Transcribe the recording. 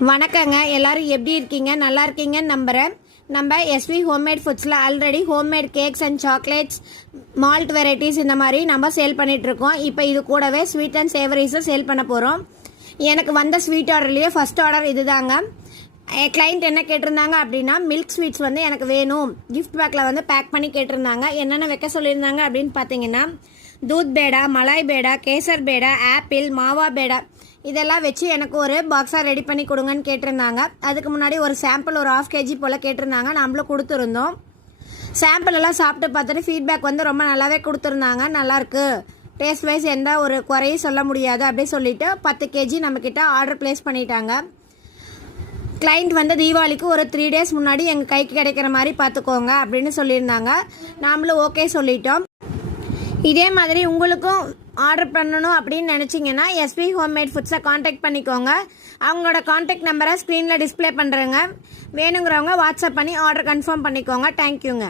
வணக்கங்க. எல்லாரும் எப்படி இருக்கீங்க? நல்லா இருக்கீங்கன்னு நம்புகிறேன். நம்ம எஸ்வி ஹோம்மேட் ஃபுட்ஸில் already homemade cakes and chocolates, malt varieties இந்த மாதிரி நம்ம சேல் பண்ணிகிட்ருக்கோம். இப்போ இது கூடவே ஸ்வீட் அண்ட் சேவரிஸும் சேல் பண்ண போகிறோம். எனக்கு வந்த ஸ்வீட் ஆர்டர்லேயே ஃபஸ்ட் ஆர்டர் இது தாங்க. கிளைண்ட் என்ன கேட்டிருந்தாங்க அப்படின்னா, மில்க் ஸ்வீட்ஸ் வந்து எனக்கு வேணும், கிஃப்ட் பேக்கில் வந்து பேக் பண்ணி கேட்டிருந்தாங்க. என்னென்ன வைக்க சொல்லியிருந்தாங்க அப்படின்னு பார்த்தீங்கன்னா, தூத் பேடா, மலாய் பேடா, கேசர் பேடா, ஆப்பிள், மாவா பேடா இதெல்லாம் வச்சு எனக்கு ஒரு பாக்ஸாக ரெடி பண்ணி கொடுங்கன்னு கேட்டிருந்தாங்க. அதுக்கு முன்னாடி ஒரு சாம்பிள் ஒரு 1/2 kg போல் கேட்டிருந்தாங்க. நம்மளும் கொடுத்துருந்தோம். சாம்பிள் எல்லாம் சாப்பிட்டு பார்த்துட்டு ஃபீட்பேக் வந்து ரொம்ப நல்லாவே கொடுத்துருந்தாங்க. நல்லாயிருக்கு, டேஸ்ட் வைஸ் எந்த ஒரு குறையும் சொல்ல முடியாது அப்படின்னு சொல்லிட்டு 10 kg நம்மக்கிட்ட ஆர்டர் ப்ளேஸ் பண்ணிட்டாங்க. கிளைண்ட் வந்து தீபாவளிக்கு ஒரு 3 days முன்னாடி எங்கள் கைக்கு கிடைக்கிற மாதிரி பார்த்துக்கோங்க அப்படின்னு சொல்லியிருந்தாங்க. நாமளும் ஓகே சொல்லிட்டோம். இதே மாதிரி உங்களுக்கும் ஆர்டர் பண்ணணும் அப்படின்னு நினச்சிங்கன்னா எஸ்வி ஹோம்மேட் ஃபுட்ஸை காண்டாக்ட் பண்ணிக்கோங்க. அவங்களோட காண்டாக்ட் நம்பரை ஸ்க்ரீனில் டிஸ்பிளே பண்ணுறேங்க. வேணுங்கிறவங்க வாட்ஸ்அப் பண்ணி ஆர்டர் கன்ஃபார்ம் பண்ணிக்கோங்க. தேங்க்யூங்க.